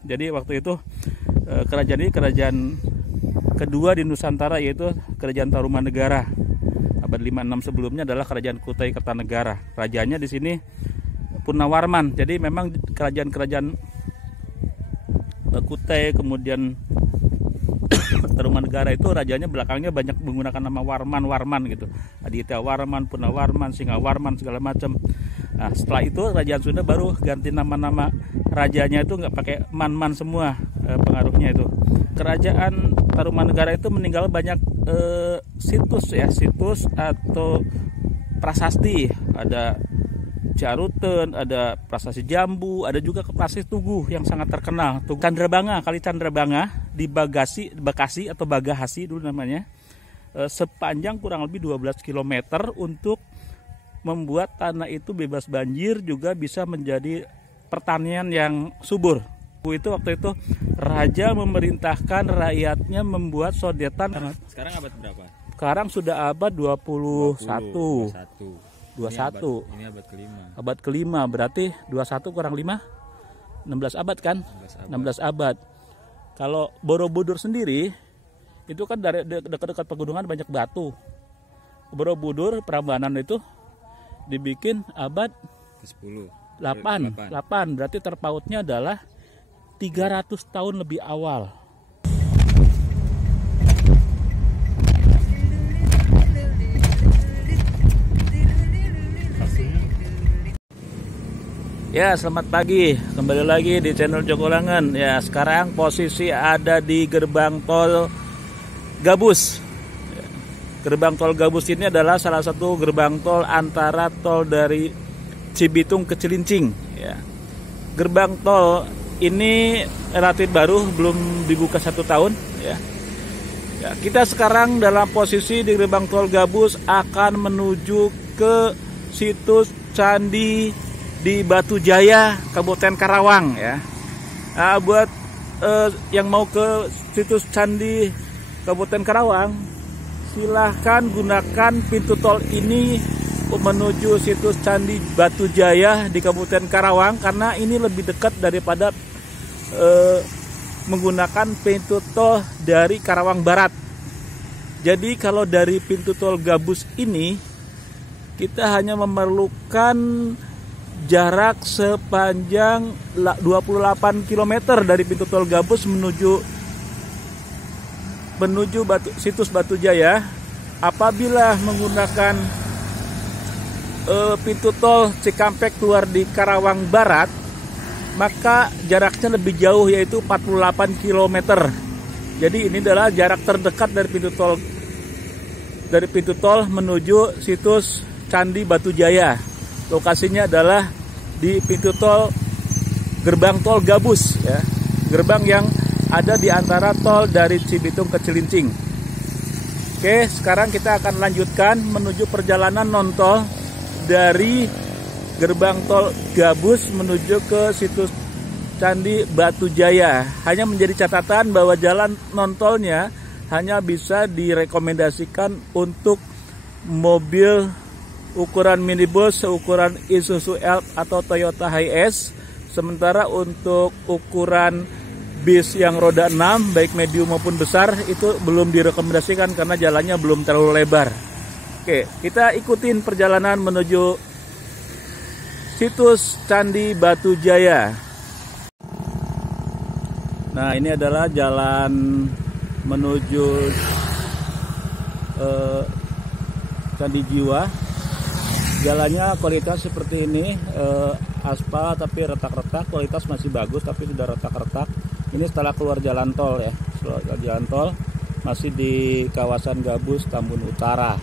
Jadi waktu itu kerajaan ini kerajaan kedua di Nusantara, yaitu Kerajaan Tarumanegara. Abad 5-6 sebelumnya adalah Kerajaan Kutai Kertanegara. Rajanya di sini Purnawarman. Jadi memang kerajaan-kerajaan Kutai kemudian Tarumanegara itu rajanya belakangnya banyak menggunakan nama Warman gitu. Aditya Warman, Purnawarman, Singawarman segala macam. Nah, setelah itu Kerajaan Sunda baru ganti nama-nama rajanya itu nggak pakai man-man semua, pengaruhnya itu. Kerajaan Tarumanegara itu meninggal banyak situs atau prasasti. Ada Caruten, ada Prasasti Jambu, ada juga Prasasti Tugu yang sangat terkenal. Tugu Candrabanga, Kali Candrabanga di Bekasi atau Bagahasi dulu namanya. Sepanjang kurang lebih 12 km untuk membuat tanah itu bebas banjir, juga bisa menjadi pertanian yang subur. Itu waktu itu raja memerintahkan rakyatnya membuat sodetan. Sekarang abad berapa? Sekarang sudah abad 21. 21. Ini abad kelima. Abad kelima, berarti 21 kurang 5 16 abad kan? 16 abad. Kalau Borobudur sendiri itu kan dari dekat-dekat pegunungan banyak batu. Borobudur Prambanan itu dibikin abad ke-10. 8. Berarti terpautnya adalah 300 tahun lebih awal. Ya, selamat pagi. Kembali lagi di channel Joko Langen. Ya, sekarang posisi ada di gerbang tol Gabus. Gerbang tol Gabus ini adalah salah satu gerbang tol antara tol dari Cibitung ke Cilincing. Ya. Gerbang tol ini relatif baru, belum dibuka 1 tahun. Ya. Ya, kita sekarang dalam posisi di gerbang tol Gabus akan menuju ke situs Candi di Batu Jaya, Kabupaten Karawang. Ya. Nah, buat yang mau ke situs Candi Kabupaten Karawang, silahkan gunakan pintu tol ini menuju situs Candi Batu Jaya di Kabupaten Karawang, karena ini lebih dekat daripada menggunakan pintu tol dari Karawang Barat. Jadi kalau dari pintu tol Gabus ini kita hanya memerlukan jarak sepanjang 28 km dari pintu tol Gabus menuju situs Batu Jaya. Apabila menggunakan pintu tol Cikampek keluar di Karawang Barat, maka jaraknya lebih jauh, yaitu 48 km. Jadi ini adalah jarak terdekat dari pintu tol menuju situs Candi Batu Jaya. Lokasinya adalah di pintu tol gerbang tol Gabus, ya. Gerbang yang ada di antara tol dari Cibitung ke Cilincing. Oke, sekarang kita akan lanjutkan menuju perjalanan non-tol dari gerbang tol Gabus menuju ke situs Candi Batu Jaya. Hanya menjadi catatan bahwa jalan non-tolnya hanya bisa direkomendasikan untuk mobil ukuran minibus seukuran Isuzu Elf atau Toyota Hiace. Sementara untuk ukuran bis yang roda 6 baik medium maupun besar itu belum direkomendasikan karena jalannya belum terlalu lebar. Oke, kita ikutin perjalanan menuju situs Candi Batu Jaya. Nah, ini adalah jalan menuju Candi Jiwa. Jalannya kualitas seperti ini, aspal tapi retak-retak, kualitas masih bagus tapi sudah retak-retak. Ini setelah keluar jalan tol, ya. Setelah jalan tol masih di kawasan Gabus Tambun Utara.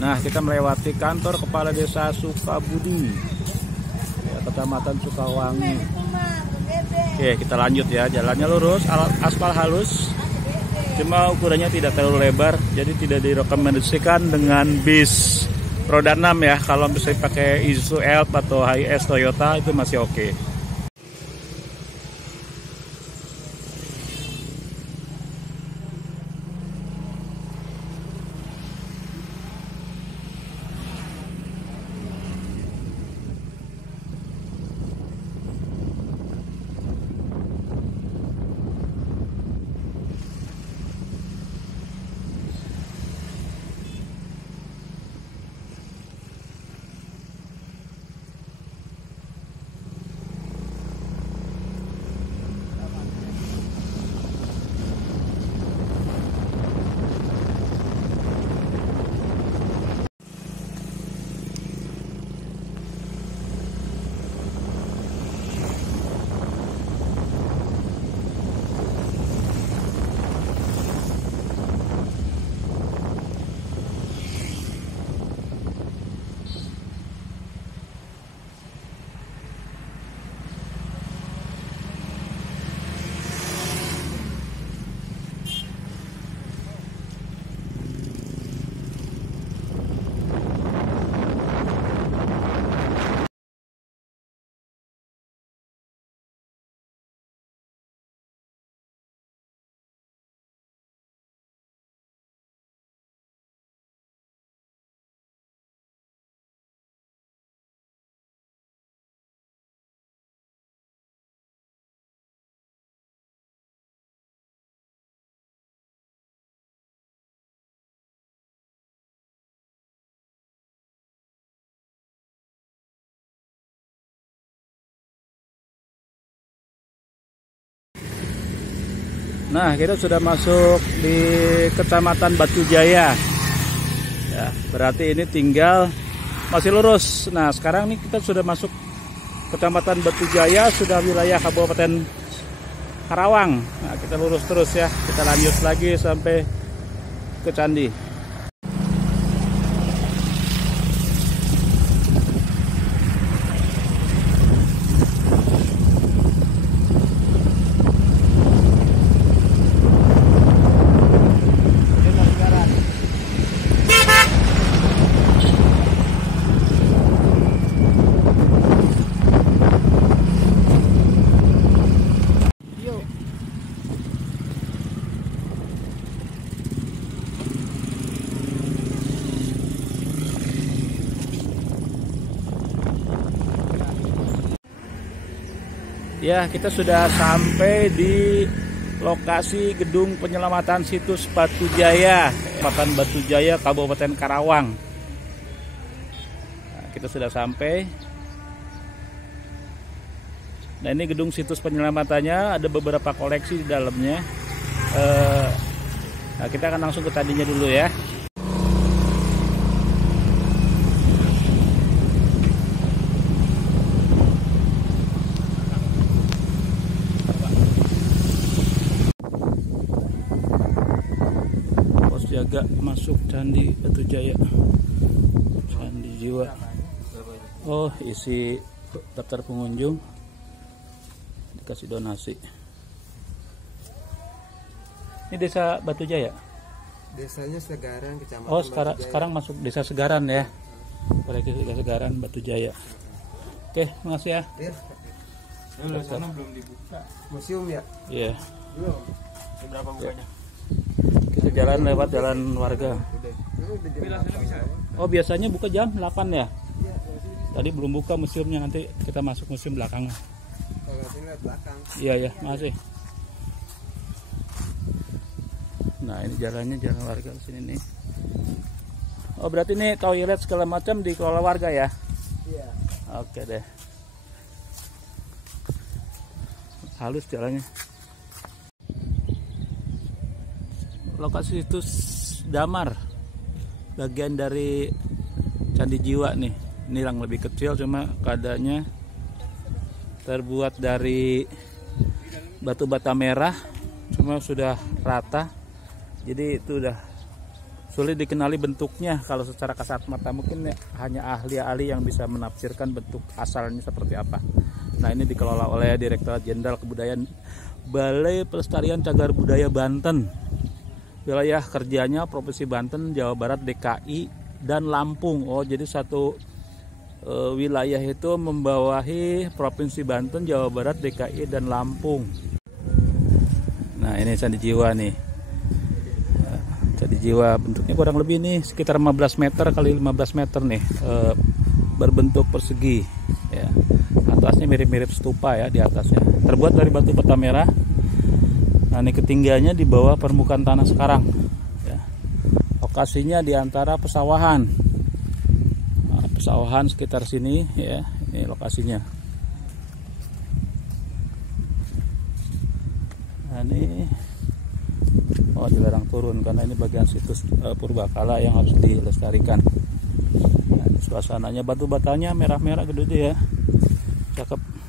Nah, kita melewati kantor Kepala Desa Sukabudi, ya, Kecamatan Sukawangi. Oke, kita lanjut ya. Jalannya lurus, aspal halus, cuma ukurannya tidak terlalu lebar, jadi tidak direkomendasikan dengan bis roda 6 ya. Kalau bisa pakai Isuzu Elf atau Hiace Toyota itu masih oke. Nah, kita sudah masuk di Kecamatan Batu Jaya. Ya, berarti ini tinggal masih lurus. Nah, sekarang nih kita sudah masuk Kecamatan Batu Jaya, sudah wilayah Kabupaten Karawang. Nah, kita lurus terus ya. Kita lanjut lagi sampai ke Candi. Ya, kita sudah sampai di lokasi gedung penyelamatan situs Batu Jaya, Kecamatan Batu Jaya, Kabupaten Karawang. Nah, kita sudah sampai. Nah, ini gedung situs penyelamatannya, ada beberapa koleksi di dalamnya. Nah, kita akan langsung ke tadinya dulu ya. Jaga masuk Candi Batu Jaya, Candi Jiwa. Oh, isi daftar pengunjung, dikasih donasi. Ini desa Batu Jaya. Desanya Segaran, Kecamatan. Oh, sekarang masuk desa Segaran ya. Koleksi desa Segaran Batu Jaya. Oke, makasih ya. Sana belum dibuka. Museum ya? Iya. Belum. Berapa bukanya? Kita jalan lewat jalan warga. Oh, biasanya buka jam 8 ya? Tadi belum buka museumnya, nanti kita masuk museum belakang. Kalau sini lihat belakang. Iya ya, makasih. Nah, ini jalannya jalan warga di sini nih. Oh, berarti ini toilet segala macam dikelola warga ya? Iya. Oke deh. Halus jalannya. Lokasi itu Damar, bagian dari Candi Jiwa nih. Ini yang lebih kecil, cuma keadaannya terbuat dari batu bata merah, cuma sudah rata. Jadi itu udah sulit dikenali bentuknya kalau secara kasat mata. Mungkin ya, hanya ahli-ahli yang bisa menafsirkan bentuk asalnya seperti apa. Nah, ini dikelola oleh Direktorat Jenderal Kebudayaan Balai Pelestarian Cagar Budaya Banten. Wilayah kerjanya Provinsi Banten, Jawa Barat, DKI, dan Lampung. Oh, jadi satu wilayah itu membawahi Provinsi Banten, Jawa Barat, DKI, dan Lampung. Nah, ini Candi Jiwa nih. Candi Jiwa bentuknya kurang lebih nih sekitar 15 meter kali 15 meter nih. Berbentuk persegi. Ya. Atasnya mirip-mirip stupa ya di atasnya. Terbuat dari batu bata merah. Nah, ini ketinggiannya di bawah permukaan tanah sekarang. Ya. Lokasinya di antara pesawahan. Nah, pesawahan sekitar sini ya. Ini lokasinya. Nah, ini dilarang turun karena ini bagian situs purbakala yang harus dilestarikan. Nah, suasananya batu batanya merah-merah gede ya. Cakep.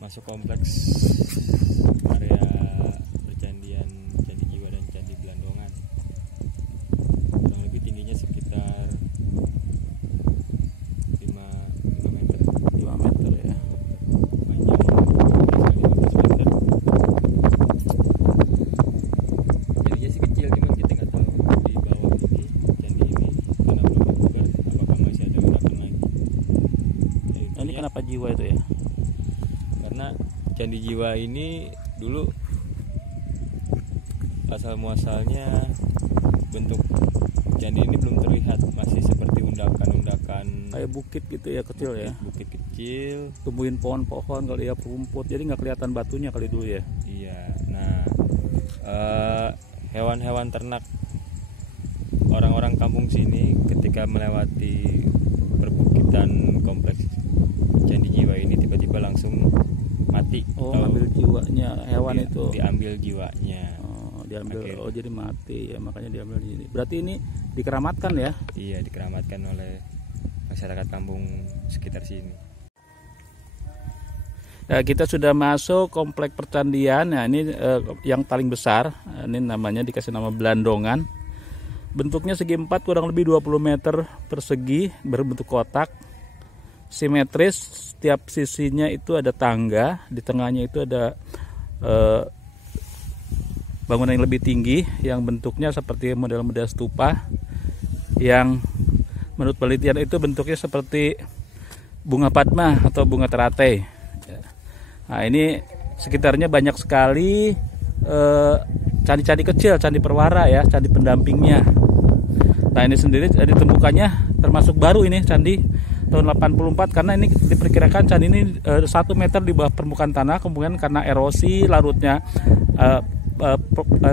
Masuk kompleks area percandian Candi Jiwa dan Candi Belandongan. Kurang lebih tingginya sekitar 5 meter. 5 meter ya. Panjang 15 meter. Jadinya sih kecil, cuman kita nggak tahu di bawah ini candi ini karena belum dibuka apakah masih ada gerakan lagi. Nah, ini kenapa jiwa itu ya? Karena Candi Jiwa ini dulu asal muasalnya bentuk candi ini belum terlihat, masih seperti undakan-undakan Kayak bukit gitu ya, kecil ya. bukit kecil. Tumbuhin pohon-pohon kali ya, rumput, jadi nggak kelihatan batunya kali dulu ya. Iya. Nah, hewan-hewan ternak orang-orang kampung sini ketika melewati perbukitan kompleks Candi Jiwa ini tiba-tiba jiwanya hewan itu. diambil jiwanya. Oh, diambil. Akhirnya. Oh, jadi mati ya, makanya diambil di sini. Berarti ini dikeramatkan ya? Iya, dikeramatkan oleh masyarakat kampung sekitar sini. Ya, kita sudah masuk komplek percandian. Nah, ini yang paling besar. Ini namanya dikasih nama Belandongan. Bentuknya segi empat, kurang lebih 20 meter persegi, berbentuk kotak, simetris. Setiap sisinya itu ada tangga, di tengahnya itu ada bangunan yang lebih tinggi, yang bentuknya seperti model-model stupa, yang menurut penelitian itu bentuknya seperti bunga padma atau bunga teratai. Nah, ini sekitarnya banyak sekali candi-candi kecil, candi perwara ya, candi pendampingnya. Nah, ini sendiri ditemukannya termasuk baru ini candi tahun 84, karena ini diperkirakan candi ini 1 meter di bawah permukaan tanah. Kemudian karena erosi larutnya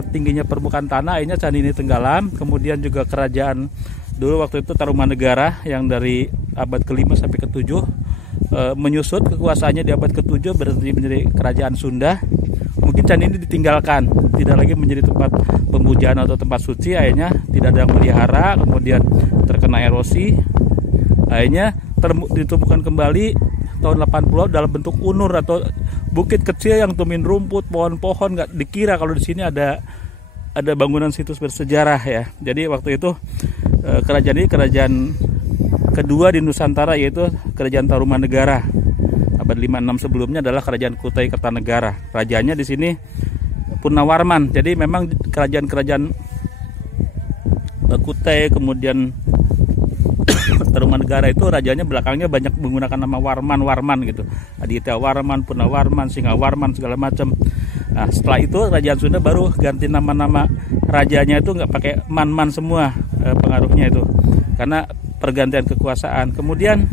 tingginya permukaan tanah, akhirnya candi ini tenggelam. Kemudian juga kerajaan dulu waktu itu Tarumanegara yang dari abad ke-5 sampai ke-7 menyusut kekuasaannya di abad ke-7, berarti menjadi kerajaan Sunda. Mungkin candi ini ditinggalkan, tidak lagi menjadi tempat pemujaan atau tempat suci, akhirnya tidak ada yang melihara, kemudian terkena erosi, akhirnya ditemukan kembali tahun 80 dalam bentuk unur atau bukit kecil yang tumin rumput, pohon-pohon. Nggak dikira kalau di sini ada bangunan situs bersejarah ya. Jadi waktu itu kerajaan ini kerajaan kedua di Nusantara, yaitu kerajaan Tarumanegara. Abad 5-6 sebelumnya adalah kerajaan Kutai Kertanegara. Rajanya di sini Purnawarman. Jadi memang kerajaan-kerajaan Kutai kemudian Tarumanegara itu rajanya belakangnya banyak menggunakan nama Warman gitu. Aditya Warman, Purnawarman, Singawarman segala macam. Nah, setelah itu kerajaan Sunda baru ganti nama-nama rajanya itu nggak pakai man-man semua pengaruhnya itu. Karena pergantian kekuasaan. Kemudian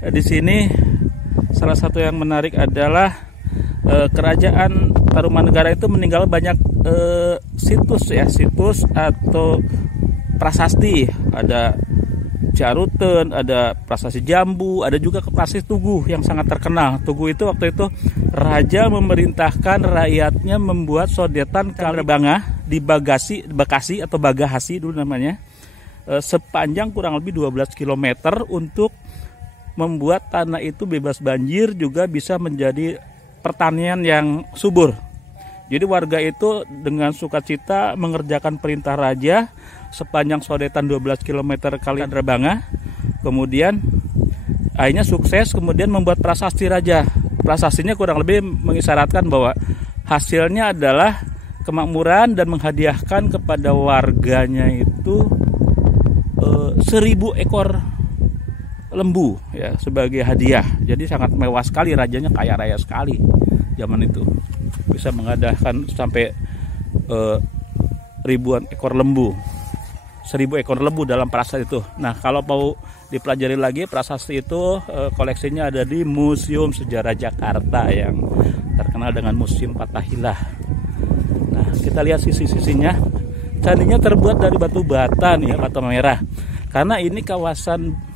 di sini salah satu yang menarik adalah kerajaan Tarumanegara itu meninggal banyak situs atau prasasti. Ada Caruten, ada prasasti Jambu, ada juga prasasti Tugu yang sangat terkenal. Tugu itu waktu itu raja memerintahkan rakyatnya membuat sodetan kali Bangah di Bekasi atau Bagahasi dulu namanya, sepanjang kurang lebih 12 km untuk membuat tanah itu bebas banjir, juga bisa menjadi pertanian yang subur. Jadi warga itu dengan sukacita mengerjakan perintah raja sepanjang sodetan 12 km kali Bangah. Kemudian akhirnya sukses, kemudian membuat prasasti raja. Prasastinya kurang lebih mengisyaratkan bahwa hasilnya adalah kemakmuran dan menghadiahkan kepada warganya itu 1000 ekor lembu ya sebagai hadiah. Jadi sangat mewah sekali, rajanya kaya raya sekali zaman itu, bisa mengadakan sampai ribuan ekor lembu, 1000 ekor lembu dalam prasasti itu. Nah, kalau mau dipelajari lagi prasasti itu, koleksinya ada di Museum Sejarah Jakarta yang terkenal dengan Museum Fathahillah. Nah, kita lihat sisi-sisinya. Candinya terbuat dari batu bata nih ya, bata merah. Karena ini kawasan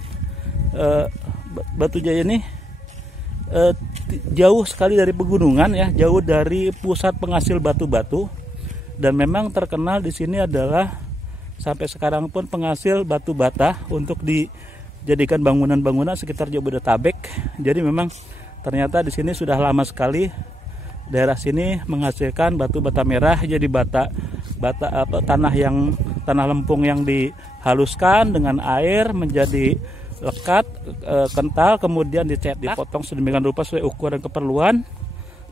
Batu Jaya ini jauh sekali dari pegunungan ya, jauh dari pusat penghasil batu-batu, dan memang terkenal di sini adalah sampai sekarang pun penghasil batu bata untuk dijadikan bangunan-bangunan sekitar Jabodetabek. Jadi memang ternyata di sini sudah lama sekali daerah sini menghasilkan batu bata merah, jadi tanah lempung yang dihaluskan dengan air menjadi lekat, kental, kemudian dicetak, dipotong sedemikian rupa sesuai ukuran keperluan,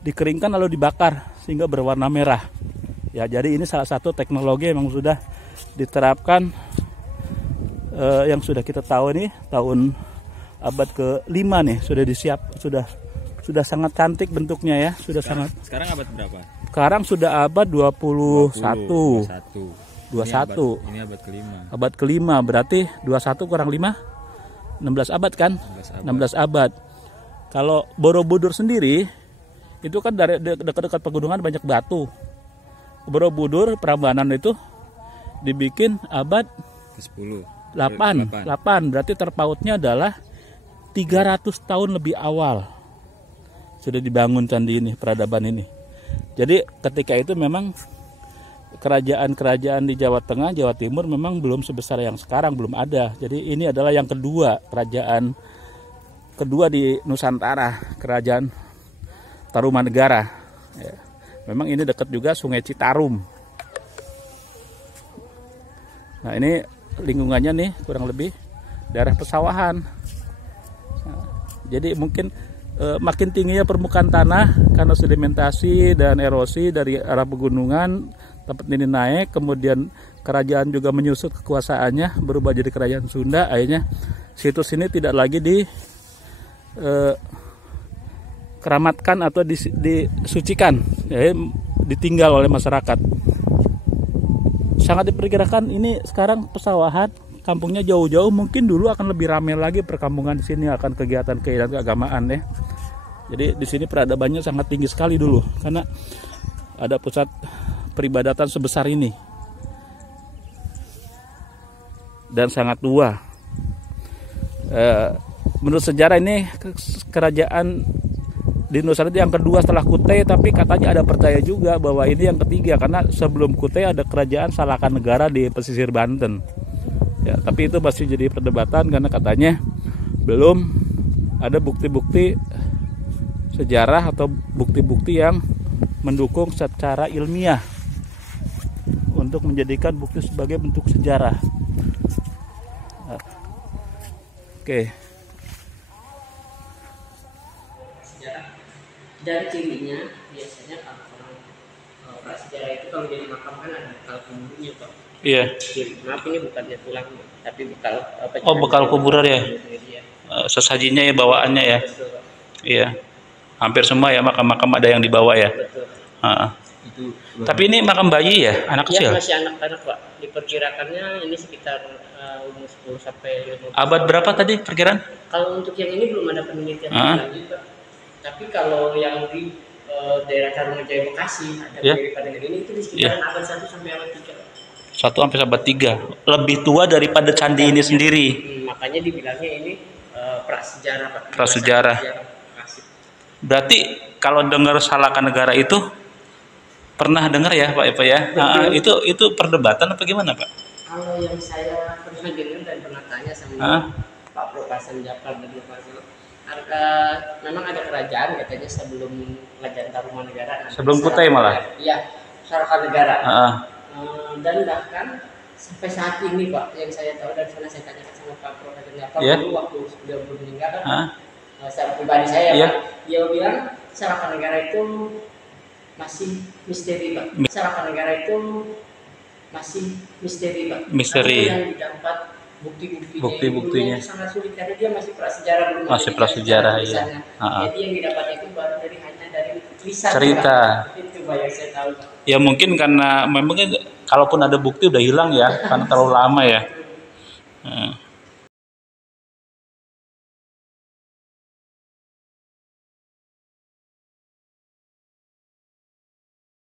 dikeringkan lalu dibakar sehingga berwarna merah. Ya, jadi ini salah satu teknologi yang sudah diterapkan, yang sudah kita tahu nih tahun abad ke-5 nih sudah sudah sangat cantik bentuknya ya, sudah sangat. Sekarang abad berapa? Sekarang sudah abad 21. 21. Ini abad ke-5. Abad ke-5 berarti 21 kurang 5 16 abad kan? 16 abad. Kalau Borobudur sendiri itu kan dari dekat-dekat pegunungan banyak batu. Borobudur Prambanan itu dibikin abad ke-10. 8. Berarti terpautnya adalah 300 tahun lebih awal. sudah dibangun candi ini, peradaban ini. Jadi ketika itu memang kerajaan-kerajaan di Jawa Tengah, Jawa Timur memang belum sebesar yang sekarang, belum ada. Jadi ini adalah yang kedua, kerajaan kedua di Nusantara, kerajaan Tarumanegara. Ya. Memang ini dekat juga Sungai Citarum. Nah ini lingkungannya nih kurang lebih daerah pesawahan. Nah, jadi mungkin makin tingginya permukaan tanah karena sedimentasi dan erosi dari arah pegunungan, tempat ini naik, kemudian kerajaan juga menyusut kekuasaannya, berubah jadi kerajaan Sunda. Akhirnya situs ini tidak lagi keramatkan atau disucikan, ya, ditinggal oleh masyarakat. Sangat diperkirakan ini sekarang pesawahan, kampungnya jauh-jauh, mungkin dulu akan lebih ramai lagi perkampungan di sini, akan kegiatan-kegiatan keagamaan ya. Jadi di sini peradabannya sangat tinggi sekali dulu karena ada pusat peribadatan sebesar ini dan sangat tua. Menurut sejarah ini kerajaan di Nusantara yang kedua setelah Kutai, tapi katanya ada percaya juga bahwa ini yang ketiga karena sebelum Kutai ada kerajaan Salakanegara di pesisir Banten. Ya, tapi itu masih jadi perdebatan karena katanya belum ada bukti-bukti sejarah atau bukti-bukti yang mendukung secara ilmiah untuk menjadikan bukti sebagai bentuk sejarah. Oke. Dan cirinya biasanya kalau orang prasejarah itu kalau jadi makam kan ada bekal kuburnya Pak. Iya. Maaf ini bukannya tulang tapi bekal apa? Oh, bekal kuburan ya. Iya. Sesajinya ya, bawaannya ya. Betul, Pak. Iya. Hampir semua ya makam-makam ada yang dibawa ya. Betul. Itu Tapi ini makam bayi ya, anak Ya kecil. masih anak-anak Pak. Diperkirakannya ini sekitar umur 10 sampai 15. Abad berapa tadi perkiraan? Kalau untuk yang ini belum ada penelitian lanjut Pak. Tapi kalau yang di daerah Tarumajaya Bekasi ada Ya. kemiripan dengan ini itu di sekitaran abad 1 sampai abad 3. 1 sampai abad 3. Lebih tua daripada candi ini sendiri. Makanya dibilangnya ini prasejarah Pak. Prasejarah. Bekasi. Berarti kalau dengar Salakanegara itu pernah dengar ya Pak Eva ya? Itu perdebatan apa gimana Pak? Kalau yang saya pernah dengar dan pernah tanya sama Pak Prof. Hasan Jafar dan Pak memang ada kerajaan katanya sebelum kerajaan Tarumanegara. Sebelum Kutai malah? Iya, Salakanegara. Dan bahkan sampai saat ini Pak, yang saya tahu dan pernah saya tanyakan sama Pak Prof. Hasan Jafar dulu waktu sudah belum meninggal kan, secara pribadi saya Pak, dia bilang Salakanegara itu masih misteri Pak. Salakanegara itu masih misteri Pak. Misteri. Yang didapat Bukti-buktinya sangat sulit karena dia masih prasejarah belum. Masih prasejarah ya. Jadi yang didapat itu baru hanya dari tulisan cerita. Itu banyak saya tahu. Ya mungkin karena memang kalaupun ada bukti udah hilang ya karena terlalu lama ya.